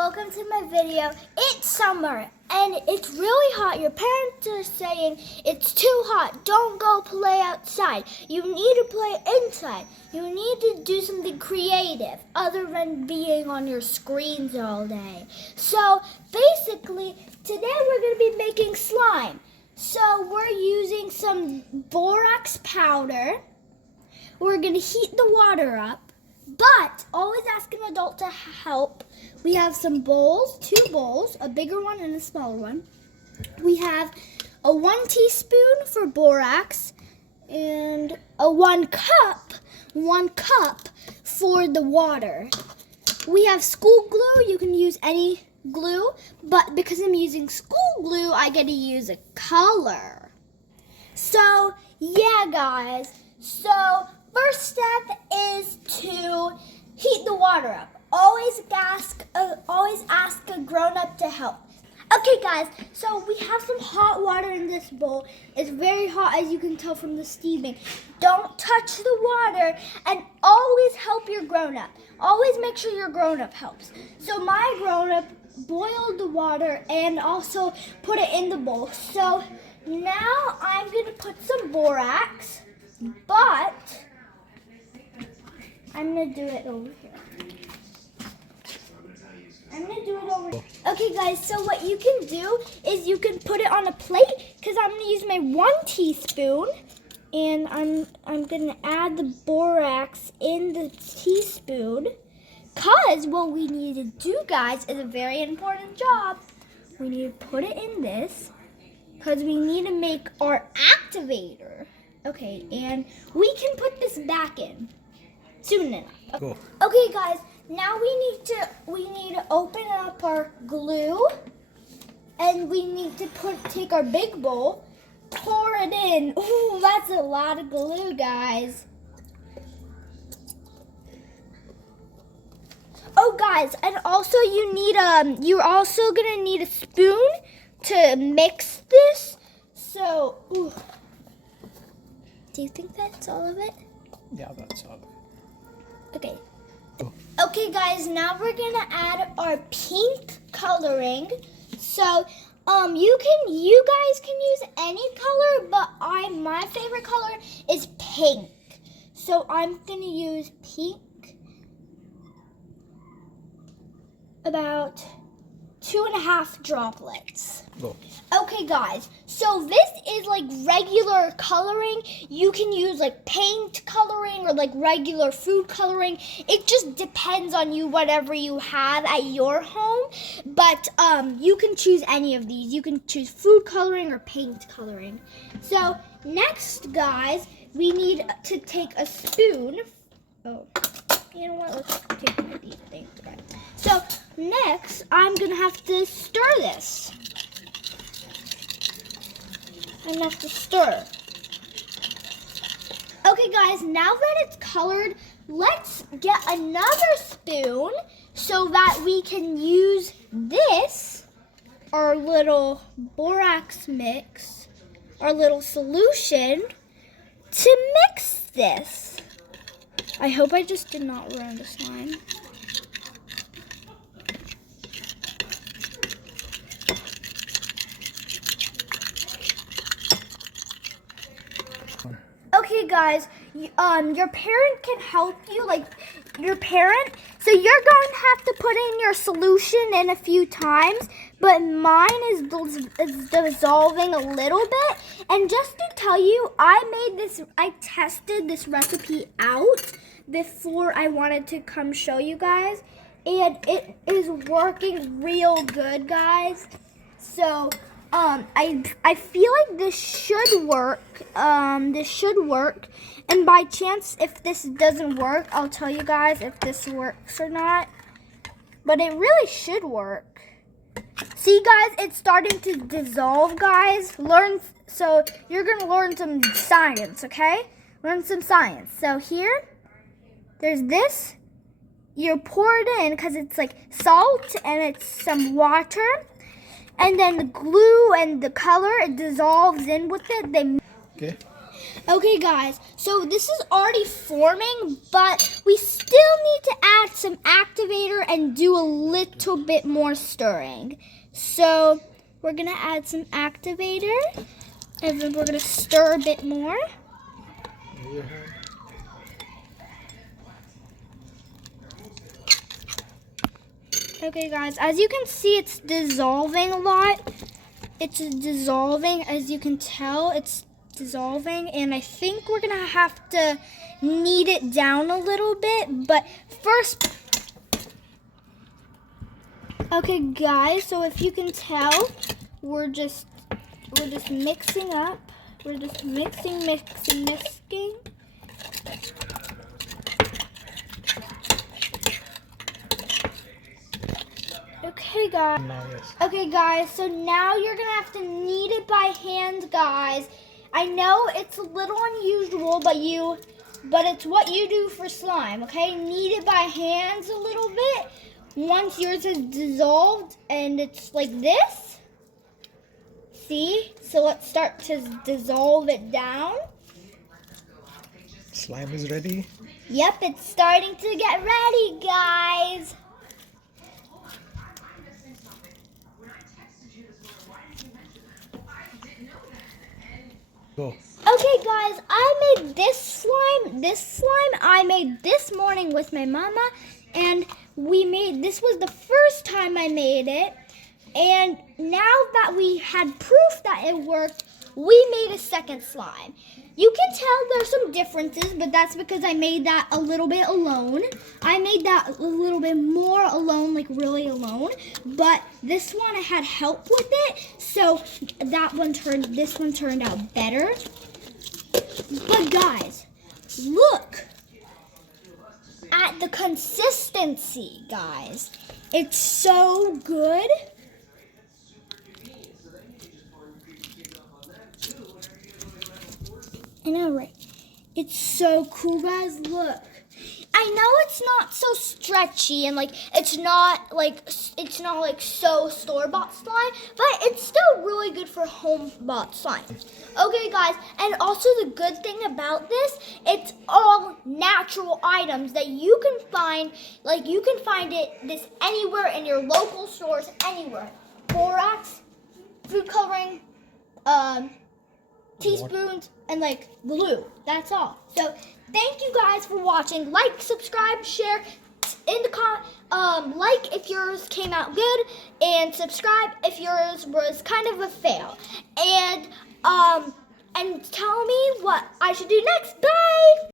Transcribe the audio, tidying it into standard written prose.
welcome to my video. It's summer and it's really hot. Your parents are saying it's too hot. Don't go play outside. You need to play inside. You need to do something creative other than being on your screens all day. So basically, today we're going to be making slime. So we're using some borax powder. We're going to heat the water up. But always ask an adult to help. We have some bowls, 2 bowls, a bigger one and a smaller one. We have a 1 teaspoon for borax and a 1 cup for the water. We have school glue. You can use any glue, but because I'm using school glue, I get to use a color. So, yeah, guys. So, first step is to heat the water up. Always ask a grown-up to help. Okay, guys, so we have some hot water in this bowl. It's very hot, as you can tell from the steaming. Don't touch the water, and always help your grown-up. Always make sure your grown-up helps. So my grown-up boiled the water and also put it in the bowl. So now I'm going to put some borax, but I'm going to do it over here. Okay, guys, so what you can do is you can put it on a plate, because I'm going to use my 1 teaspoon, and I'm going to add the borax in the teaspoon, because what we need to do, guys, is a very important job. We need to put it in this, because we need to make our activator. Okay, and we can put this back in soon enough. Cool. Okay, guys, now we need to open up our glue, and we need to take our big bowl, pour it in. Ooh, that's a lot of glue, guys. Oh, guys, and also you're also gonna need a spoon to mix this. So, ooh. Do you think that's all of it? Yeah, that's all. Okay. Cool. Okay, guys, now we're gonna add our pink coloring. So, you guys can use any color, but my favorite color is pink. So I'm gonna use pink, about 2.5 droplets. Cool. Okay, guys, so this is like regular coloring. You can use like paint coloring or like regular food coloring. It just depends on you, whatever you have at your home. But you can choose any of these. You can choose food coloring or paint coloring. So next, guys, we need to take a spoon. Oh, you know what? Let's take one of these things, guys. So next, I'm gonna have to stir this. I'm gonna have to stir. Okay, guys, now that it's colored, let's get another spoon so that we can use this, our little borax mix, our little solution, to mix this. I hope I just did not ruin the slime. Okay, guys, your parent can help you, like your parent. So you're going to have to put in your solution in a few times, but mine is dissolving a little bit. And just to tell you, I tested this recipe out before I wanted to come show you guys, and it is working real good, guys. So I feel like this should work. And by chance, if this doesn't work, I'll tell you guys if this works or not. But it really should work. See, guys, it's starting to dissolve, guys. So you're gonna learn some science, okay? Learn some science. So here, there's this. You pour it in because it's like salt and it's some water. And then the glue and the color, it dissolves in with it. Okay. Okay, guys, so this is already forming, but we still need to add some activator and do a little bit more stirring. So we're gonna add some activator, and then we're gonna stir a bit more. Okay, guys, as you can see, it's dissolving a lot. It's dissolving, as you can tell, it's dissolving, and I think we're gonna have to knead it down a little bit, but first, okay, guys, so if you can tell, we're just mixing up. We're just mixing. Okay, guys. Now, yes. Okay, guys, so now you're going to have to knead it by hand, guys. I know it's a little unusual, but it's what you do for slime, okay? Knead it by hands a little bit. Once yours is dissolved and it's like this. See? So let's start to dissolve it down. Slime is ready. Yep, it's starting to get ready, guys. Go. Okay, guys, I made this slime. This slime I made this morning with my mama, and this was the first time I made it. And now that we had proof that it worked, we made a second slime. You can tell there's some differences, but that's because I made that a little bit alone. I made that a little bit more alone, like really alone. But this one I had help with it, so this one turned out better. But guys, look at the consistency, guys. It's so good. I know, right? It's so cool, guys. Look. I know it's not so stretchy and it's not like so store-bought slime, but it's still really good for home-bought slime. Okay, guys, and also the good thing about this, it's all natural items that you can find. Like you can find this anywhere in your local stores, anywhere. Borax, food coloring, teaspoons, and glue. That's all. So thank you guys for watching. Like, subscribe, share in the like if yours came out good, and subscribe if yours was kind of a fail. And tell me what I should do next. Bye.